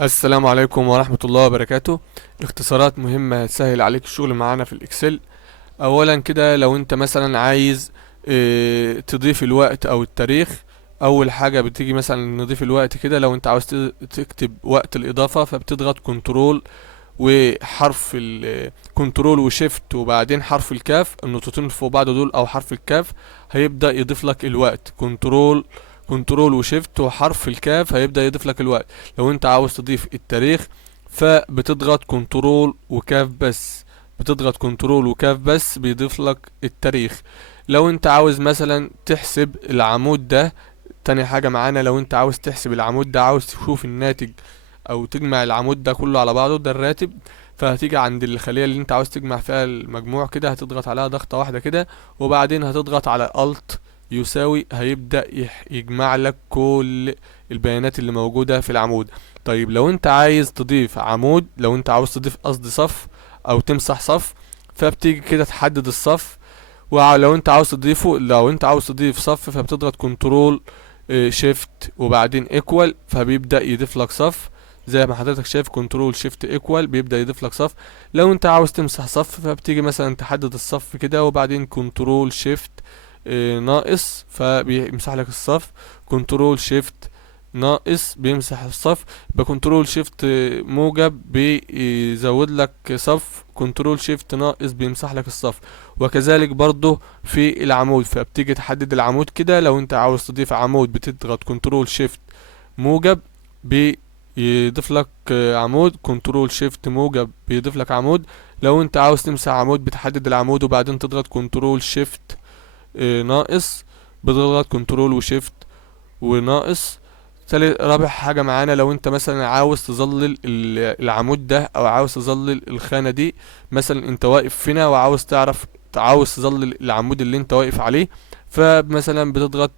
السلام عليكم ورحمة الله وبركاته. الاختصارات مهمة هتسهل عليك الشغل معانا في الاكسل. اولا كده لو انت مثلا عايز تضيف الوقت او التاريخ. اول حاجة بتيجي مثلا نضيف الوقت كده، لو انت عاوز تكتب وقت الاضافة فبتضغط كنترول وحرف كنترول وشيفت وبعدين حرف الكاف، النقطتين اللي فوق بعض دول او حرف الكاف هيبدأ يضيف لك الوقت. كنترول وشيفت وحرف الكاف هيبدأ يضيف لك الوقت. لو انت عاوز تضيف التاريخ فبتضغط كنترول وكاف بس، بتضغط كنترول وكاف بس بيضيف لك التاريخ. لو انت عاوز مثلا تحسب العمود ده، تاني حاجة معانا لو انت عاوز تحسب العمود ده، عاوز تشوف الناتج او تجمع العمود ده كله على بعضه، ده الراتب. فهتيجي عند الخلية اللي انت عاوز تجمع فيها المجموع كده، هتضغط عليها ضغطة واحدة كده وبعدين هتضغط على الت يساوي، هيبدأ يجمع لك كل البيانات اللي موجودة في العمود. طيب لو انت عايز تضيف عمود، لو انت عاوز تضيف قصد صف او تمسح صف، فبتيجي كده تحدد الصف. ولو انت عاوز تضيفه، لو انت عاوز تضيف صف فبتضغط كنترول شيفت وبعدين ايكوال، فبيبدأ يضيف لك صف. زي ما حضرتك شايف كنترول شيفت ايكوال بيبدأ يضيف لك صف. لو انت عاوز تمسح صف فبتيجي مثلا تحدد الصف كده وبعدين كنترول شيفت ناقص فبيمسح لك الصف. كنترول شيفت ناقص بيمسح الصف. يبقى كنترول شيفت موجب بيزود لك صف، كنترول شيفت ناقص بيمسح لك الصف. وكذلك برضه في العمود، فبتيجي تحدد العمود كده. لو انت عاوز تضيف عمود بتضغط كنترول شيفت موجب بيضيف لك عمود، كنترول شيفت موجب بيضيف لك عمود. لو انت عاوز تمسح عمود بتحدد العمود وبعدين تضغط كنترول شيفت ناقص، بتضغط كنترول وشيفت وناقص. رابع حاجة معانا لو انت مثلا عاوز تظلل العمود ده او عاوز تظلل الخانة دي، مثلا انت واقف هنا وعاوز تعرف، عاوز تظلل العمود اللي انت واقف عليه، فمثلا بتضغط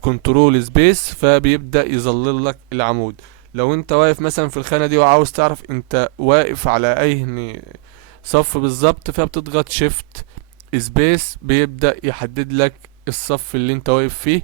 كنترول سبيس فبيبدأ يظلل لك العمود. لو انت واقف مثلا في الخانة دي وعاوز تعرف انت واقف على اي صف بالظبط، فبتضغط شيفت سبيس بيبدأ يحدد لك الصف اللي انت واقف فيه.